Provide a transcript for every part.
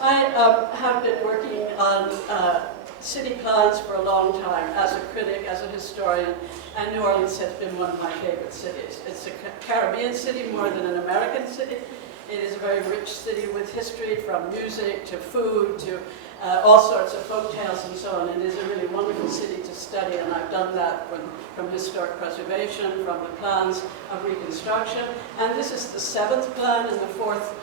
I have been working on city plans for a long time as a critic, as a historian, and New Orleans has been one of my favorite cities. It's a Caribbean city more than an American city. It is a very rich city with history, from music to food to all sorts of folk tales and so on. It is a really wonderful city to study, and I've done that from historic preservation, from the plans of reconstruction. And this is the 7th plan and the 4th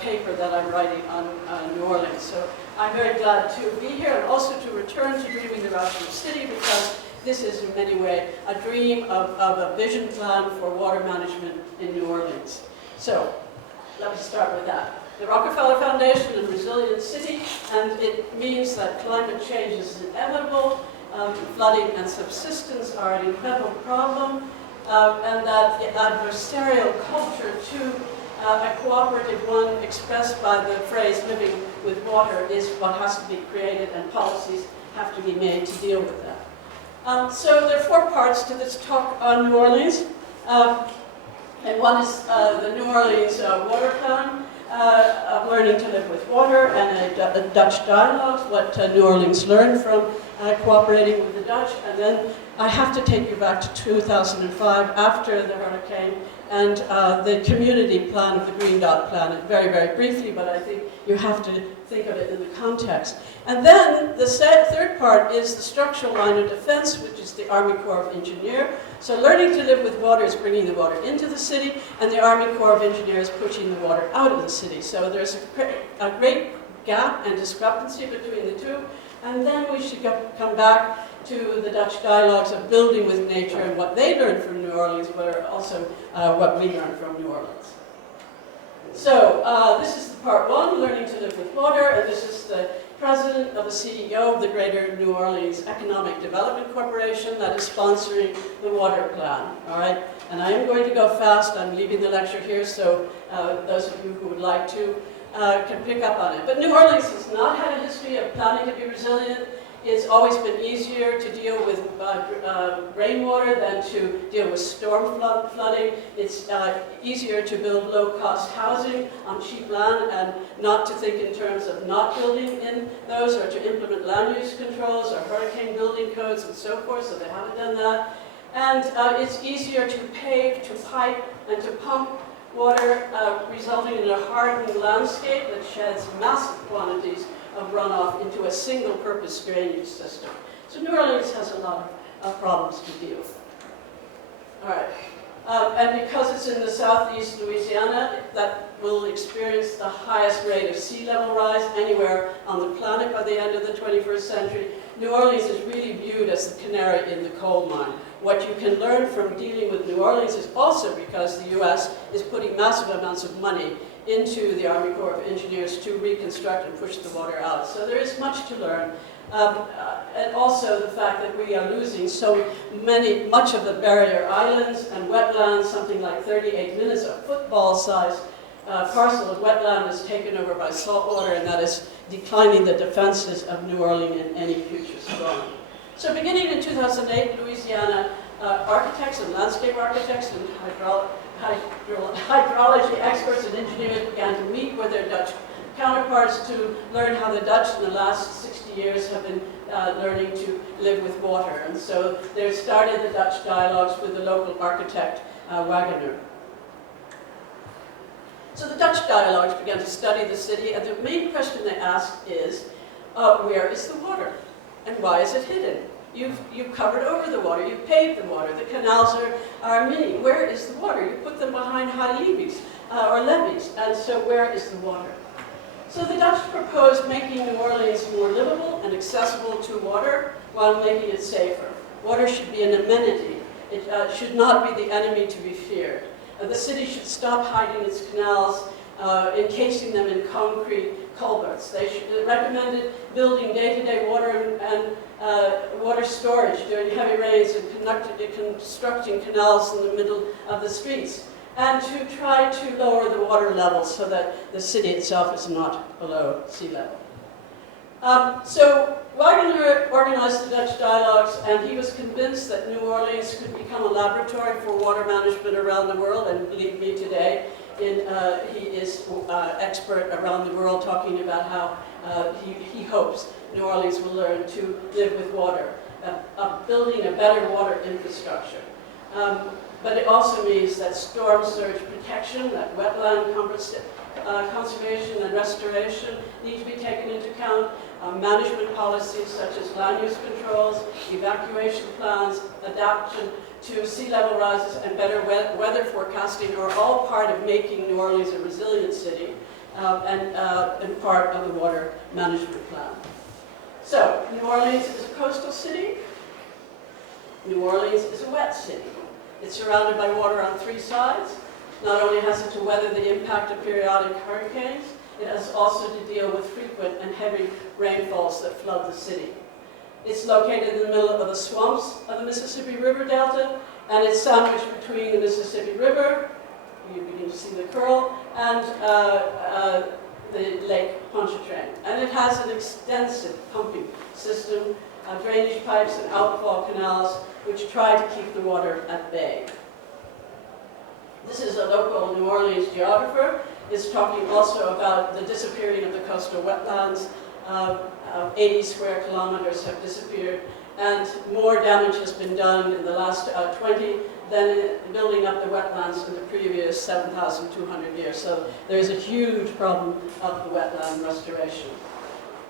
paper that I'm writing on New Orleans. So I'm very glad to be here and also to return to dreaming the rational city, because this is in many ways a dream of a vision plan for water management in New Orleans. So let me start with that. The Rockefeller Foundation and Resilient City, and it means that climate change is inevitable, flooding and subsidence are an incredible problem, and that the adversarial culture to a cooperative one expressed by the phrase living with water is what has to be created, and policies have to be made to deal with that. So there are 4 parts to this talk on New Orleans. And one is the New Orleans water plan, of learning to live with water, and a Dutch dialogue, what New Orleans learned from cooperating with the Dutch. And then I have to take you back to 2005, after the hurricane, and the community plan of the Green Dot Plan, very, very briefly, but I think you have to think of it in the context. And then the 3rd part is the structural line of defense, which is the Army Corps of Engineers. So learning to live with water is bringing the water into the city, and the Army Corps of Engineers pushing the water out of the city. So there's a great gap and discrepancy between the two. And then we should come back to the Dutch dialogues of building with nature and what they learned from New Orleans, but also what we learned from New Orleans. So this is part 1, learning to live with water, and this is the president of the CEO of the Greater New Orleans Economic Development Corporation that is sponsoring the water plan, all right? And I am going to go fast. I'm leaving the lecture here, so those of you who would like to can pick up on it. But New Orleans has not had a history of planning to be resilient. It's always been easier to deal with rainwater than to deal with storm flooding. It's easier to build low-cost housing on cheap land and not to think in terms of not building in those, or to implement land use controls or hurricane building codes and so forth, so they haven't done that. And it's easier to pave, to pipe, and to pump water, resulting in a hardened landscape that sheds massive quantities of runoff into a single-purpose drainage system. So New Orleans has a lot of problems to deal with. All right. And because it's in the southeast Louisiana, that will experience the highest rate of sea level rise anywhere on the planet by the end of the 21st century, New Orleans is really viewed as the canary in the coal mine. What you can learn from dealing with New Orleans is also because the U.S. is putting massive amounts of money into the Army Corps of Engineers to reconstruct and push the water out. So there is much to learn. And also the fact that we are losing much of the barrier islands and wetlands, something like 38 minutes, a football-sized parcel of wetland is taken over by saltwater, and that is declining the defenses of New Orleans in any future storm. So beginning in 2008, Louisiana architects and landscape architects and hydrology experts and engineers began to meet with their Dutch counterparts to learn how the Dutch in the last 60 years have been learning to live with water. And so they started the Dutch dialogues with the local architect, Wagener. So the Dutch dialogues began to study the city, and the main question they asked is, where is the water? And why is it hidden? You've covered over the water, you've paved the water, the canals are mini. Where is the water? You put them behind high levees, or levees, and so where is the water? So the Dutch proposed making New Orleans more livable and accessible to water while making it safer. Water should be an amenity. It should not be the enemy to be feared. The city should stop hiding its canals, encasing them in concrete culverts. They recommended building day-to-day water and water storage during heavy rains and constructing canals in the middle of the streets, and to try to lower the water level so that the city itself is not below sea level. So Wagner organized the Dutch dialogues, and he was convinced that New Orleans could become a laboratory for water management around the world, and believe me today, he is expert around the world, talking about how he hopes New Orleans will learn to live with water, building a better water infrastructure. But it also means that storm surge protection, that wetland conservation and restoration need to be taken into account. Management policies such as land use controls, evacuation plans, adaptation to sea level rises, and better weather forecasting are all part of making New Orleans a resilient city and part of the water management plan. So, New Orleans is a coastal city. New Orleans is a wet city. It's surrounded by water on 3 sides. Not only has it to weather the impact of periodic hurricanes, it has also to deal with frequent and heavy rainfalls that flood the city. It's located in the middle of the swamps of the Mississippi River Delta, and it's sandwiched between the Mississippi River, you begin to see the curl, and the Lake Pontchartrain. And it has an extensive pumping system, drainage pipes and outfall canals, which try to keep the water at bay. This is a local New Orleans geographer. Is talking also about the disappearing of the coastal wetlands. 80 square kilometers have disappeared, and more damage has been done in the last 20 than building up the wetlands in the previous 7,200 years. So there's a huge problem of the wetland restoration.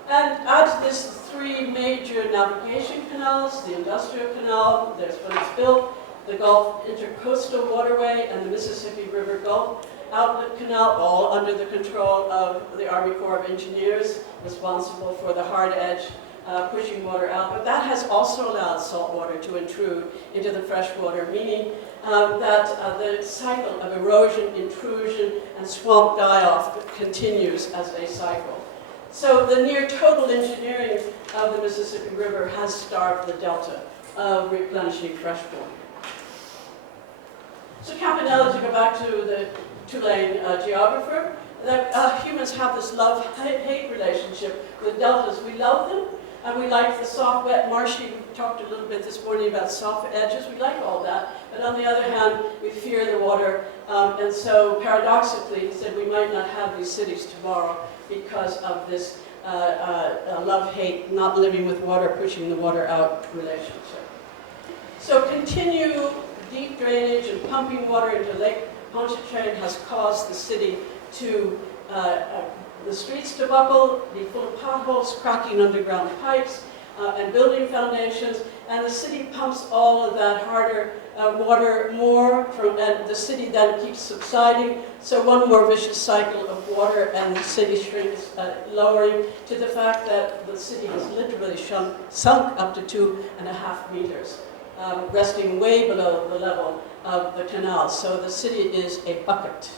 And add to this 3 major navigation canals: the Industrial Canal, there's when it's built, the Gulf Intercoastal Waterway, and the Mississippi River Gulf Outlet Canal, all under the control of the Army Corps of Engineers, responsible for the hard edge, pushing water out. But that has also allowed salt water to intrude into the freshwater, meaning that the cycle of erosion, intrusion, and swamp die-off continues as a cycle. So the near total engineering of the Mississippi River has starved the delta of replenishing freshwater. So Campanella, to go back to the Tulane geographer, that humans have this love-hate relationship with deltas. We love them, and we like the soft, wet, marshy. We talked a little bit this morning about soft edges. We like all that. But on the other hand, we fear the water. And so paradoxically, he said we might not have these cities tomorrow because of this love-hate, not living with water, pushing the water out relationship. So continue deep drainage and pumping water into Lake Pontchartrain has caused the city to, the streets to buckle, be full of potholes, cracking underground pipes, and building foundations, and the city pumps all of that harder water more, and the city then keeps subsiding, so one more vicious cycle of water, and the city shrinks, lowering to the fact that the city has literally sunk up to 2.5 meters. Resting way below the level of the canal. So the city is a bucket,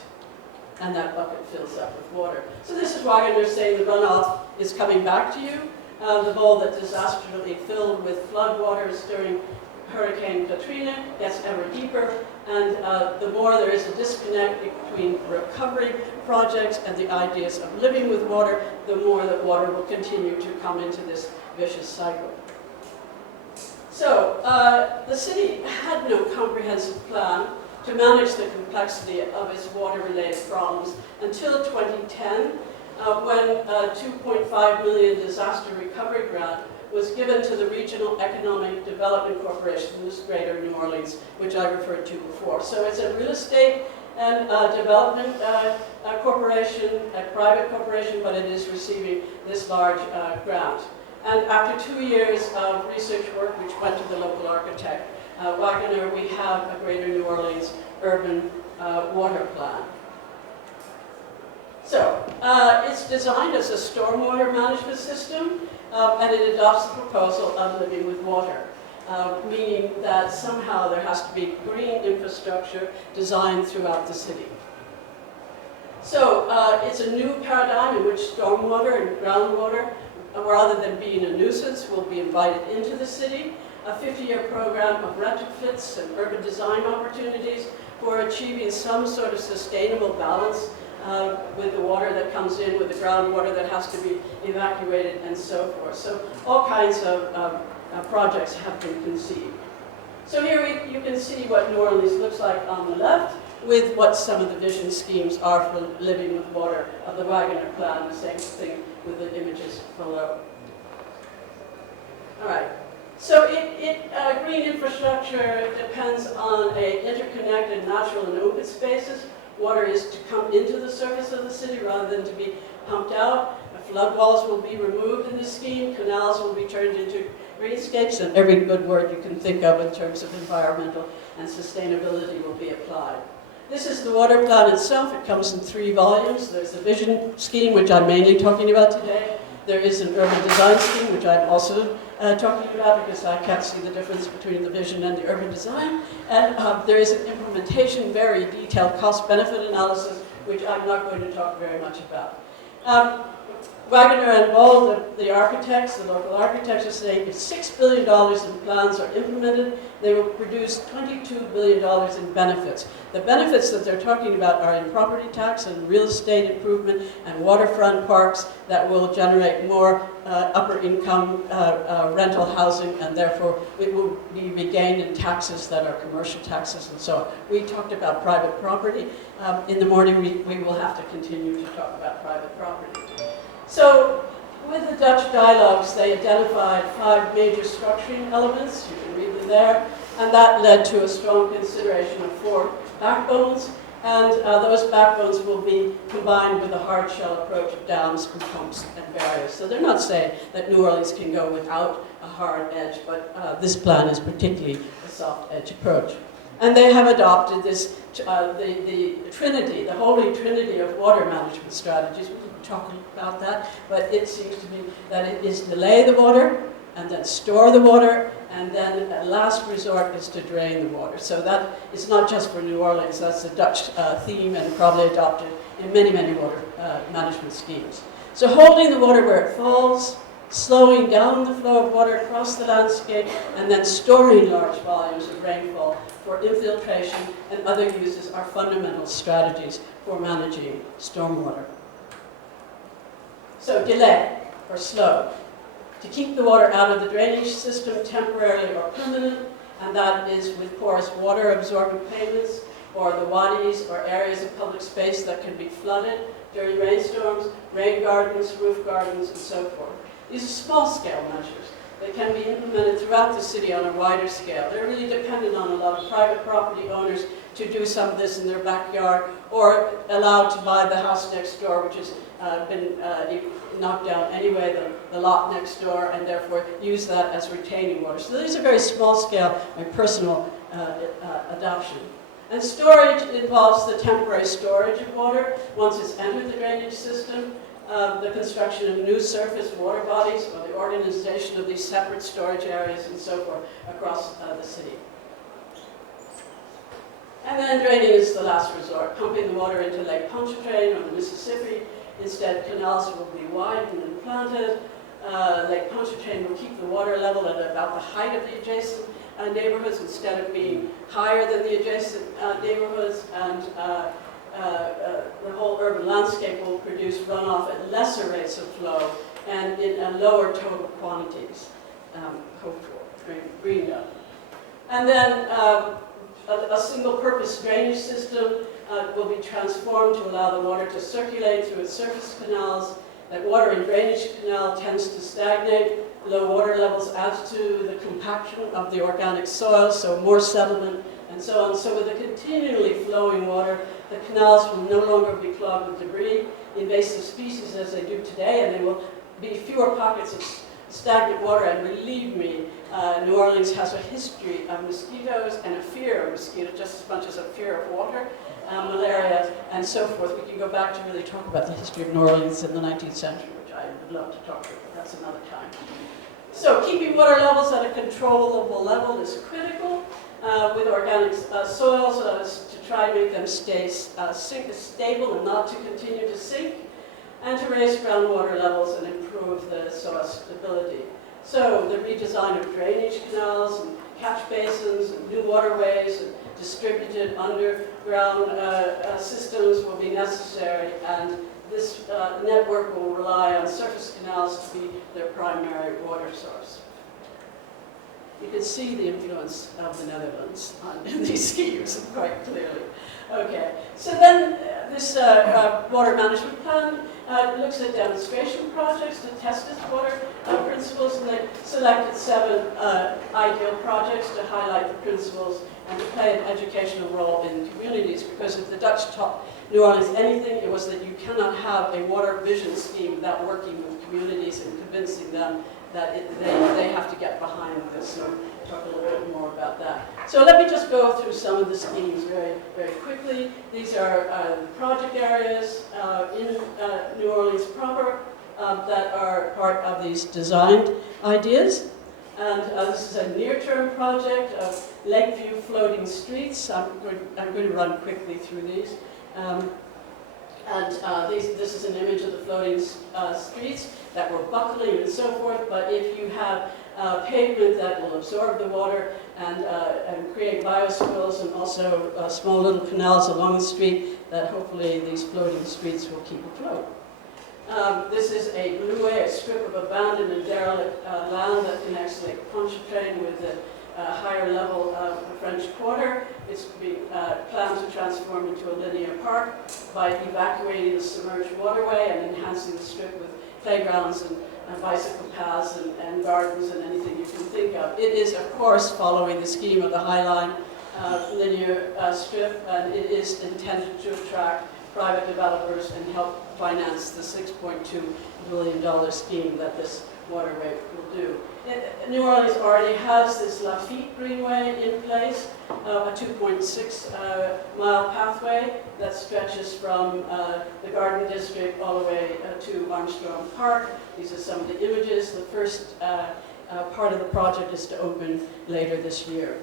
and that bucket fills up with water. So this is why they're saying the runoff is coming back to you. The bowl that disastrously filled with floodwaters during Hurricane Katrina gets ever deeper, and the more there is a disconnect between recovery projects and the ideas of living with water, the more that water will continue to come into this vicious cycle. So, the city had no comprehensive plan to manage the complexity of its water-related problems until 2010, when a $2.5 million disaster recovery grant was given to the Regional Economic Development Corporation, this Greater New Orleans, which I referred to before. So it's a real estate and development corporation, a private corporation, but it is receiving this large grant. And after 2 years of research work, which went to the local architect, Wagner, we have a Greater New Orleans urban water plan. So, it's designed as a stormwater management system, and it adopts the proposal of living with water, meaning that somehow there has to be green infrastructure designed throughout the city. So, it's a new paradigm in which stormwater and groundwater, rather than being a nuisance, will be invited into the city. A 50-year program of retrofits and urban design opportunities for achieving some sort of sustainable balance with the water that comes in, with the groundwater that has to be evacuated, and so forth. So all kinds of projects have been conceived. So here you can see what New Orleans looks like on the left. with what some of the vision schemes are for living with water of the Wagner plan, the same thing with the images below. All right. So green infrastructure depends on an interconnected natural and open spaces. Water is to come into the surface of the city rather than to be pumped out. Flood walls will be removed in this scheme. Canals will be turned into greenscapes, and every good word you can think of in terms of environmental and sustainability will be applied. This is the water plan itself. It comes in 3 volumes. There's the vision scheme, which I'm mainly talking about today. There is an urban design scheme, which I'm also talking about because I can't see the difference between the vision and the urban design. And there is an implementation, very detailed cost-benefit analysis, which I'm not going to talk very much about. Wagner and Wall, the architects, the local architects, are saying if $6 billion in plans are implemented, they will produce $22 billion in benefits. The benefits that they're talking about are in property tax and real estate improvement and waterfront parks that will generate more upper income rental housing, and therefore it will be regained in taxes that are commercial taxes and so on. We talked about private property. In the morning we will have to continue to talk about private property. So, with the Dutch dialogues, they identified 5 major structuring elements, you can read them there, and that led to a strong consideration of 4 backbones, and those backbones will be combined with a hard shell approach of dams and pumps and barriers. So they're not saying that New Orleans can go without a hard edge, but this plan is particularly a soft edge approach. And they have adopted this, the trinity, the holy trinity of water management strategies. We can talk about that, but it seems to me that it is delay the water, and then store the water, and then last resort is to drain the water. So that is not just for New Orleans, that's a Dutch theme and probably adopted in many, many water management schemes. So holding the water where it falls, slowing down the flow of water across the landscape, and then storing large volumes of rainfall for infiltration and other uses are fundamental strategies for managing stormwater. So delay, or slow, to keep the water out of the drainage system temporarily or permanent, and that is with porous water absorbent pavements, or the wadis, or areas of public space that can be flooded during rainstorms, rain gardens, roof gardens, and so forth. These are small-scale measures. They can be implemented throughout the city on a wider scale. They're really dependent on a lot of private property owners to do some of this in their backyard, or allowed to buy the house next door, which has been knocked down anyway, the lot next door, and therefore use that as retaining water. So these are very small-scale and personal adoption. And storage involves the temporary storage of water once it's entered the drainage system, the construction of new surface water bodies, or the organization of these separate storage areas and so forth across the city. And then draining is the last resort, pumping the water into Lake Pontchartrain or the Mississippi. Instead, canals will be widened and planted. Lake Pontchartrain will keep the water level at about the height of the adjacent neighborhoods instead of being higher than the adjacent neighborhoods, and the whole urban landscape will produce runoff at lesser rates of flow and in lower total quantities, hopefully, greened up. And then a single-purpose drainage system will be transformed to allow the water to circulate through its surface canals. That water in drainage canal tends to stagnate. Low water levels add to the compaction of the organic soil, so more settlement and so on. So with the continually flowing water, the canals will no longer be clogged with debris, invasive species as they do today, and there will be fewer pockets of stagnant water. And believe me, New Orleans has a history of mosquitoes and a fear of mosquitoes, just as much as a fear of water, malaria, and so forth. We can go back to really talk about the history of New Orleans in the 19th century, which I would love to talk about, but that's another time. So keeping water levels at a controllable level is critical with organic soils to try and make them stay stable and not to continue to sink, and to raise groundwater levels and improve the soil stability. So the redesign of drainage canals and catch basins and new waterways and distributed underground systems will be necessary, and this network will rely on surface canals to be their primary water source. You can see the influence of the Netherlands on these schemes quite clearly. Okay, so then this water management plan looks at demonstration projects to test its water principles, and they selected 7 ideal projects to highlight the principles and to play an educational role in communities, because if the Dutch taught New Orleans anything, it was that you cannot have a water vision scheme without working with communities and convincing them that they have to get behind this. So talk a little bit more about that. So let me just go through some of the schemes very, very quickly. These are project areas in New Orleans proper that are part of these designed ideas. And this is a near-term project of Lakeview floating streets. I'm going to run quickly through these. This is an image of the floating streets that were buckling and so forth, but if you have pavement that will absorb the water and create biospills, and also small little canals along the street, that hopefully these floating streets will keep afloat. This is a blueway, a strip of abandoned and derelict land that connects Lake Pontchartrain with the higher level of the French Quarter. It's being planned to transform into a linear park by evacuating the submerged waterway and enhancing the strip with playgrounds and bicycle paths and gardens and anything you can think of. It is, of course, following the scheme of the High Line linear strip, and it is intended to attract private developers and help finance the $6.2 billion scheme that this waterway will do. New Orleans already has this Lafitte Greenway in place, a 2.6-mile pathway that stretches from the Garden District all the way to Armstrong Park. These are some of the images. The first part of the project is to open later this year.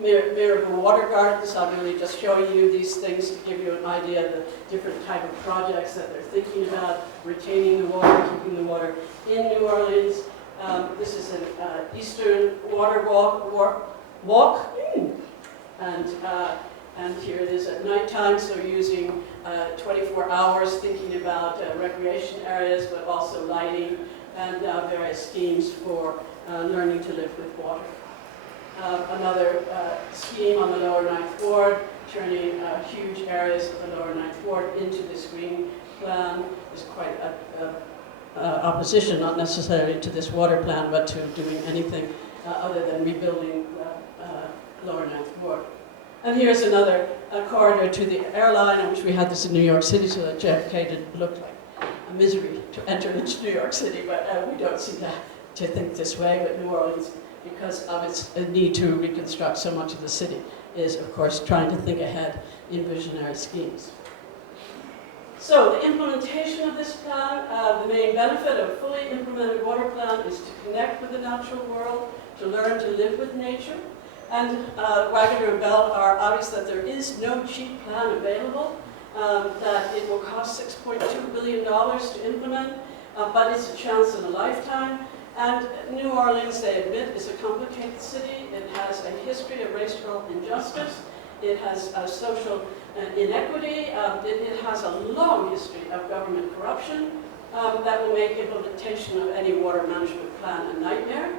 Miracle Water Gardens, I'm really just showing you these things to give you an idea of the different type of projects that they're thinking about, retaining the water, keeping the water in New Orleans. This is an Eastern water walk. And here it is at nighttime, so using 24 hours thinking about recreation areas, but also lighting and various schemes for learning to live with water. Another scheme on the Lower Ninth Ward, turning huge areas of the Lower Ninth Ward into this green plan. There's quite opposition, not necessarily to this water plan, but to doing anything other than rebuilding the Lower Ninth Ward. And here's another corridor to the airline. I wish we had this in New York City so that JFK didn't look like a misery to enter into New York City, but we don't seem to think this way. But New Orleans, because of its need to reconstruct so much of the city, is, of course, trying to think ahead in visionary schemes. So the implementation of this plan, the main benefit of a fully implemented water plan is to connect with the natural world, to learn to live with nature. And Wagner and Bell are obvious that there is no cheap plan available, that it will cost $6.2 billion to implement, but it's a chance in a lifetime. And New Orleans, they admit, is a complicated city. It has a history of racial injustice. It has social inequity. It has a long history of government corruption that will make implementation of any water management plan a nightmare.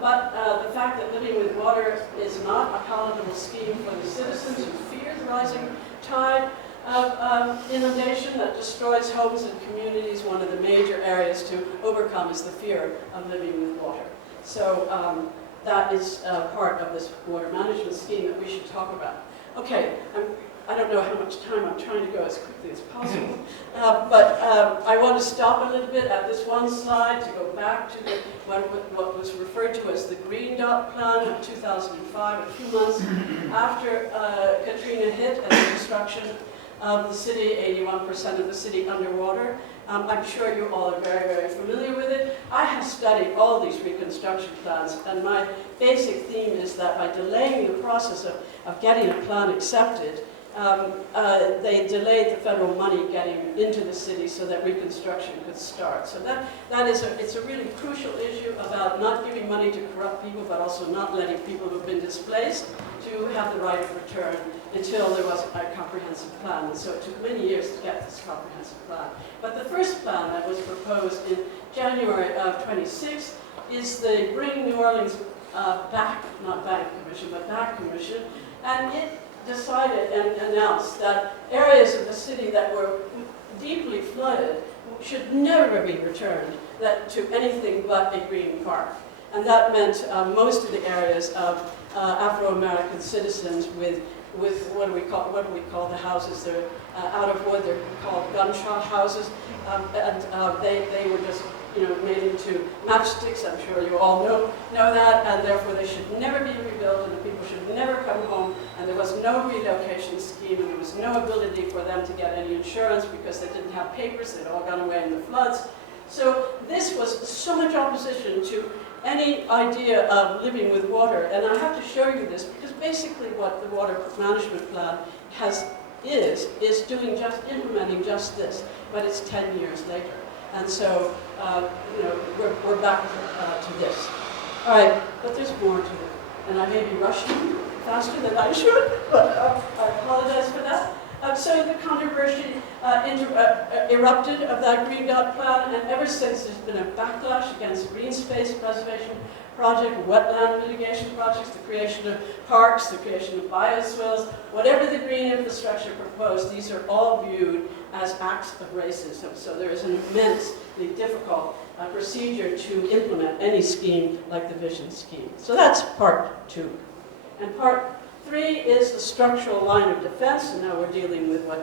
But the fact that living with water is not a palatable scheme for the citizens who fear the rising tide of inundation that destroys homes and communities, one of the major areas to overcome is the fear of living with water. So that is part of this water management scheme that we should talk about. Okay, I don't know how much time I'm trying to go as quickly as possible, but I want to stop a little bit at this one slide to go back to what was referred to as the Green Dot Plan of 2005, a few months after Katrina hit and the destruction of the city, 81% of the city underwater. I'm sure you all are very, very familiar with it. I have studied all these reconstruction plans, and my basic theme is that by delaying the process of getting a plan accepted, they delayed the federal money getting into the city so that reconstruction could start. So it's a really crucial issue about not giving money to corrupt people, but also not letting people who've been displaced to have the right of return until there was a comprehensive plan. And so it took many years to get this comprehensive plan. But the first plan that was proposed in January of 26 is the Bring New Orleans Back, not Bank Commission, but Back Commission. And it decided and announced that areas of the city that were deeply flooded should never be returned to anything but a green park. And that meant most of the areas of Afro-American citizens with what do we call the houses? They're out of wood. They're called gunshot houses, and they were just made into matchsticks. I'm sure you all know that, and therefore they should never be rebuilt, and the people should never come home. And there was no relocation scheme, and there was no ability for them to get any insurance because they didn't have papers. They'd all gone away in the floods. So this was so much opposition to any idea of living with water. And I have to show you this because basically what the water management plan is implementing just this, but it's 10 years later. And so, we're back to this. All right, but there's more to it. And I may be rushing faster than I should, but I apologize for that. So the controversy erupted of that Green Dot Plan, and ever since there's been a backlash against green space preservation project, wetland mitigation projects, the creation of parks, the creation of bioswales, whatever the green infrastructure proposed, these are all viewed as acts of racism. So there is an immensely difficult procedure to implement any scheme like the Vision Scheme. So that's part 2. And part 3 is the structural line of defense, and now we're dealing with what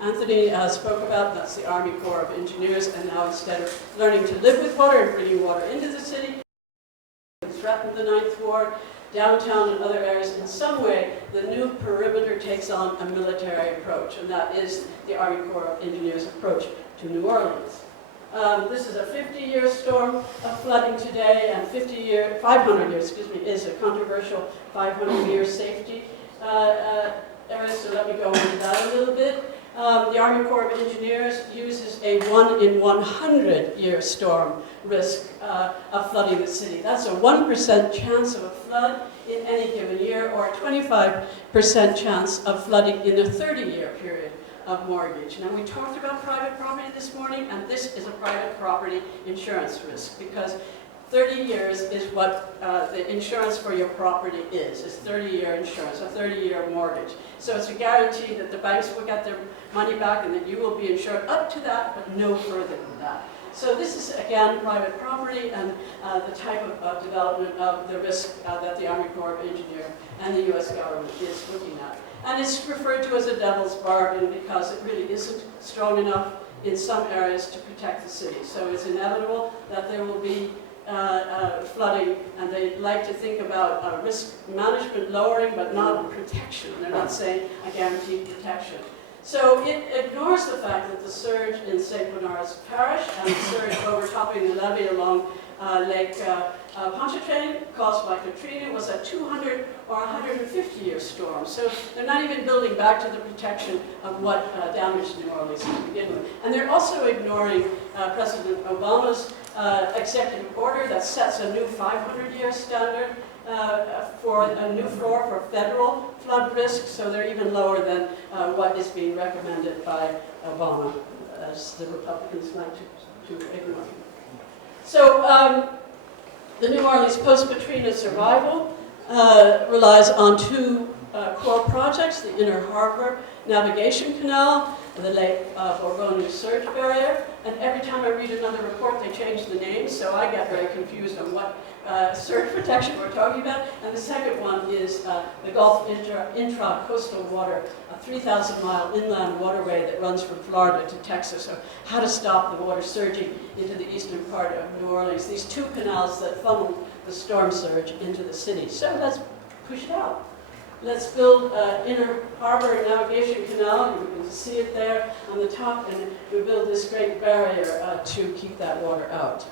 Anthony spoke about. That's the Army Corps of Engineers, and now instead of learning to live with water and bringing water into the city, threaten the 9th Ward, downtown and other areas, in some way, the new perimeter takes on a military approach, and that is the Army Corps of Engineers approach to New Orleans. This is a 50-year storm of flooding today, and 500 years, is a controversial 500-year safety area, so let me go into that a little bit. The Army Corps of Engineers uses a 1 in 100-year storm risk of flooding the city. That's a 1% chance of a flood in any given year, or a 25% chance of flooding in a 30-year period of mortgage. Now, we talked about private property this morning, and this is a private property insurance risk, because 30 years is what the insurance for your property is. It's 30-year insurance, a 30-year mortgage. So it's a guarantee that the banks will get their money back and that you will be insured up to that, but no further than that. So this is, again, private property and the type of development of the risk that the Army Corps of Engineers and the U.S. government is looking at. And it's referred to as a devil's bargain because it really isn't strong enough in some areas to protect the city. So it's inevitable that there will be flooding, and they like to think about risk management lowering, but not protection. They're not saying a guaranteed protection. So it ignores the fact that the surge in St. Bernard's Parish and the surge overtopping the levee along Lake Pontchartrain, caused by Katrina, was a 200 or 150-year storm. So they're not even building back to the protection of what damaged New Orleans to begin with. And they're also ignoring President Obama's executive order that sets a new 500-year standard for a new floor for federal flood risk, so they're even lower than what is being recommended by Obama, as the Republicans like to ignore. So the New Orleans post-Katrina survival relies on 2 core projects: the Inner Harbor Navigation Canal, the Lake Borgogne Surge Barrier. And every time I read another report, they change the name, so I get very confused on what surge protection we're talking about. And the second one is the Gulf Intra-Coastal Water, a 3,000-mile inland waterway that runs from Florida to Texas. So how to stop the water surging into the eastern part of New Orleans. These 2 canals that funneled the storm surge into the city. So let's push it out. Let's build Inner Harbor Navigation Canal. You can see it there on the top, and we build this great barrier to keep that water out.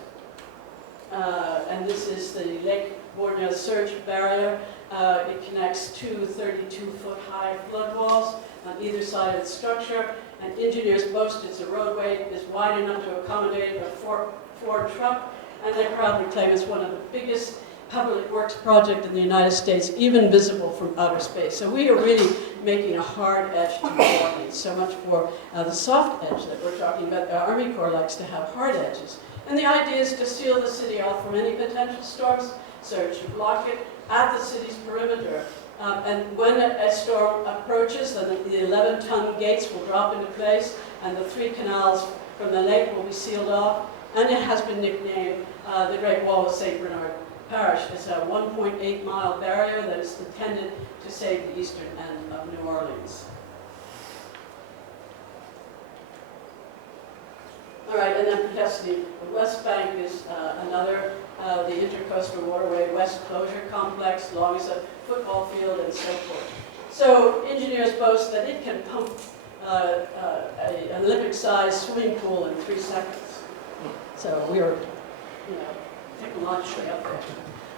And this is the Lake Borgne Surge Barrier. It connects 2 32-foot-high flood walls, on either side of the structure, and engineers boast it's a roadway is wide enough to accommodate a Ford truck, and they proudly claim it's one of the biggest public works project in the United States, even visible from outer space. So we are really making a hard edge to New Orleans. So much for the soft edge that we're talking about. The Army Corps likes to have hard edges. And the idea is to seal the city off from any potential storms surge, to block it at the city's perimeter. And when a storm approaches, then the 11-ton gates will drop into place, and the 3 canals from the lake will be sealed off. And it has been nicknamed the Great Wall of St. Bernard Parish. It's a 1.8-mile barrier that is intended to save the eastern end of New Orleans. All right, and then pedestrian. The West Bank is another, the Intercoastal Waterway West Closure Complex, long as a football field and so forth. So engineers boast that it can pump an Olympic-sized swimming pool in 3 seconds. So we are, technologically up there.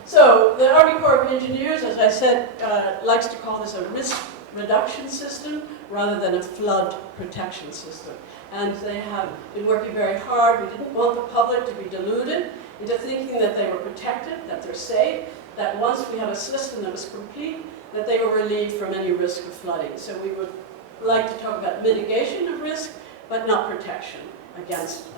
So the Army Corps of Engineers, as I said, likes to call this a risk reduction system rather than a flood protection system. And they have been working very hard. We didn't want the public to be deluded into thinking that they were protected, that they're safe, that once we have a system that was complete, that they were relieved from any risk of flooding. So we would like to talk about mitigation of risk, but not protection against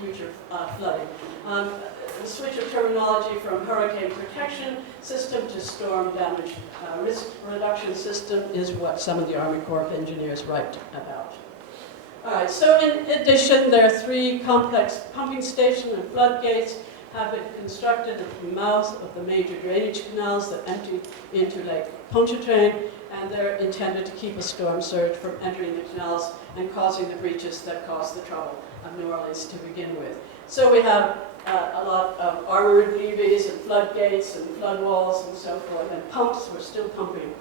future flooding. The switch of terminology from hurricane protection system to storm damage risk reduction system is what some of the Army Corps of Engineers write about. All right, so in addition, there are 3 complex pumping stations and floodgates have been constructed at the mouth of the major drainage canals that empty into Lake Pontchartrain, and they're intended to keep a storm surge from entering the canals and causing the breaches that caused the trouble of New Orleans to begin with. So we have a lot of armored levees and floodgates and flood walls and so forth, and pumps. We're still pumping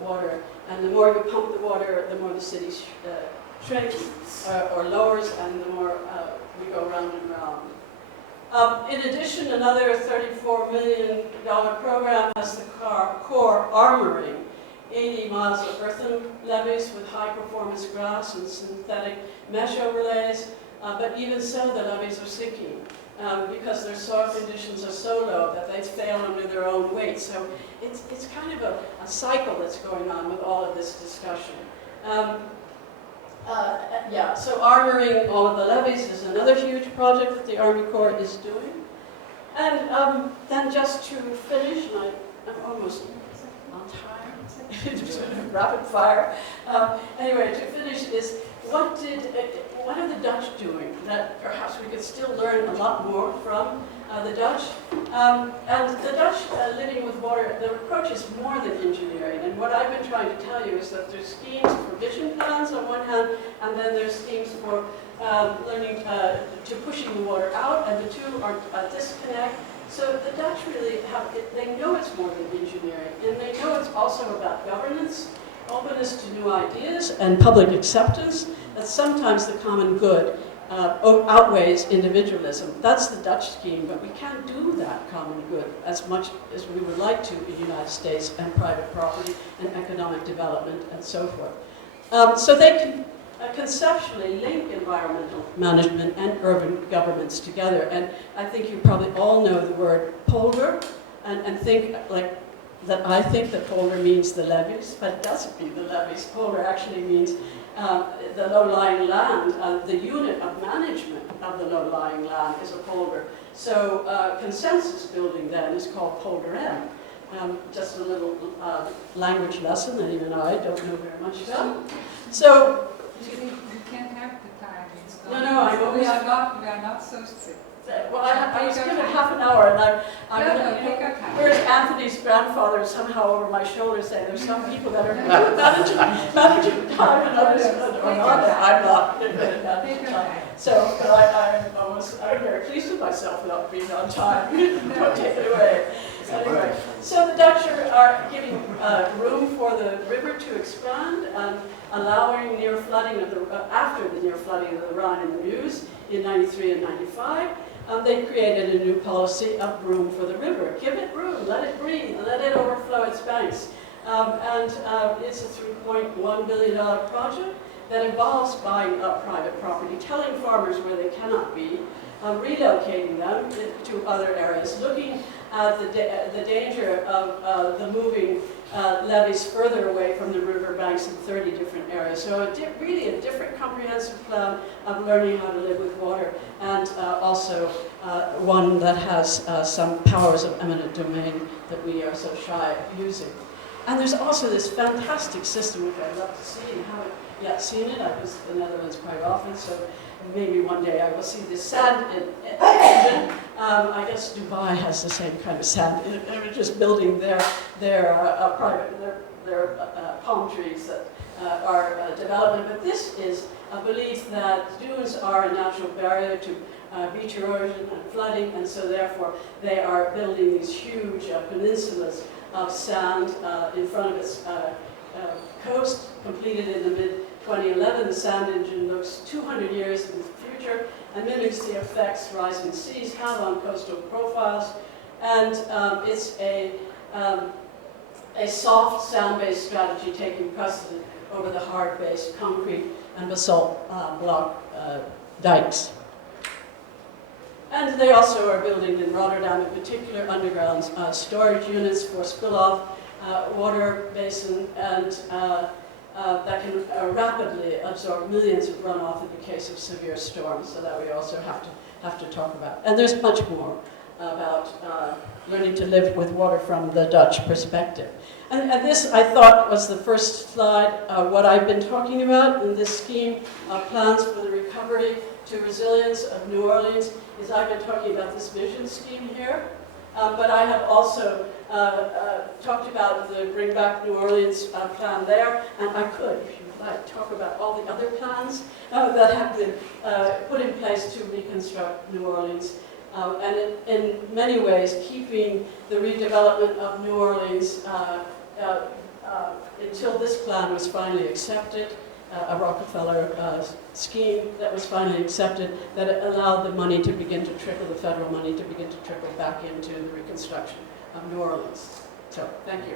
water, and the more you pump the water, the more the city shrinks or lowers, and the more we go round and round. In addition, another $34 million program has the Corps armoring 80 miles of earthen levees with high-performance grass and synthetic mesh overlays, but even so, the levees are sinking because their soil conditions are so low that they fail under their own weight. So it's kind of a cycle that's going on with all of this discussion. So armoring all of the levees is another huge project that the Army Corps is doing. And then just to finish, and I'm almost on time, just rapid fire. Anyway, to finish is, what are the Dutch doing that perhaps we could still learn a lot more from the Dutch? And the Dutch living with water, the approach is more than engineering. And what I've been trying to tell you is that there's schemes for vision plans on one hand, and then there's schemes for learning to pushing the water out, and the two are a disconnect. So the Dutch really they know it's more than engineering, and they know it's also about governance, openness to new ideas, and public acceptance, that sometimes the common good outweighs individualism. That's the Dutch scheme, but we can't do that common good as much as we would like to in the United States, and private property and economic development and so forth. So they can conceptually link environmental management and urban governments together. And I think you probably all know the word polder, and think like that. I think that polder means the levees, but it doesn't mean the levees. Polder actually means the low-lying land, the unit of management of the low-lying land is a polder. So consensus building then is called polder M. Just a little language lesson that even I don't know very much about. So you can't have the time. No, I always. We are not so strict. Well, I was given half an hour, and whereas Anthony's grandfather is somehow over my shoulder saying there's some people that are managing time and others are not. I'm not managing time. So, but I'm very pleased with myself not being on time. Don't take it away. Anyway, so the Dutch are giving room for the river to expand, allowing near flooding of after the near flooding of the Rhine and the Meuse in '93 and '95. They created a new policy of room for the river. Give it room, let it breathe, let it overflow its banks. It's a $3.1 billion project that involves buying up private property, telling farmers where they cannot be, relocating them to other areas, looking at the danger of the moving levees further away from the river banks in 30 different areas. So really a different comprehensive plan of learning how to live with water, and also one that has some powers of eminent domain that we are so shy of using. And there's also this fantastic system which I'd love to see, and haven't yet seen it. I visit the Netherlands quite often, so maybe one day I will see this sand engine. I guess Dubai has the same kind of sand. They're just building their palm trees that are development. But this is a belief that dunes are a natural barrier to beach erosion and flooding, and so therefore they are building these huge peninsulas of sand in front of its coast, completed in the mid-2011. The sand engine looks 200 years in the future and mimics the effects rising seas have on coastal profiles. And it's a soft sand-based strategy taking precedent over the hard-based concrete and basalt block dikes. And they also are building in Rotterdam, in particular, underground storage units for spill-off water basin, and that can rapidly absorb millions of runoff in the case of severe storms, so that we also have to talk about. And there's much more about learning to live with water from the Dutch perspective. And this, I thought, was the first slide. What I've been talking about in this scheme of plans for the recovery to resilience of New Orleans is I've been talking about this vision scheme here. But I have also talked about the Bring Back New Orleans plan there, and I could, if you would like, talk about all the other plans that have been put in place to reconstruct New Orleans. And in many ways, keeping the redevelopment of New Orleans until this plan was finally accepted, a Rockefeller scheme that was finally accepted, that allowed the money to begin to trickle, the federal money to begin to trickle back into the reconstruction of New Orleans. So, thank you.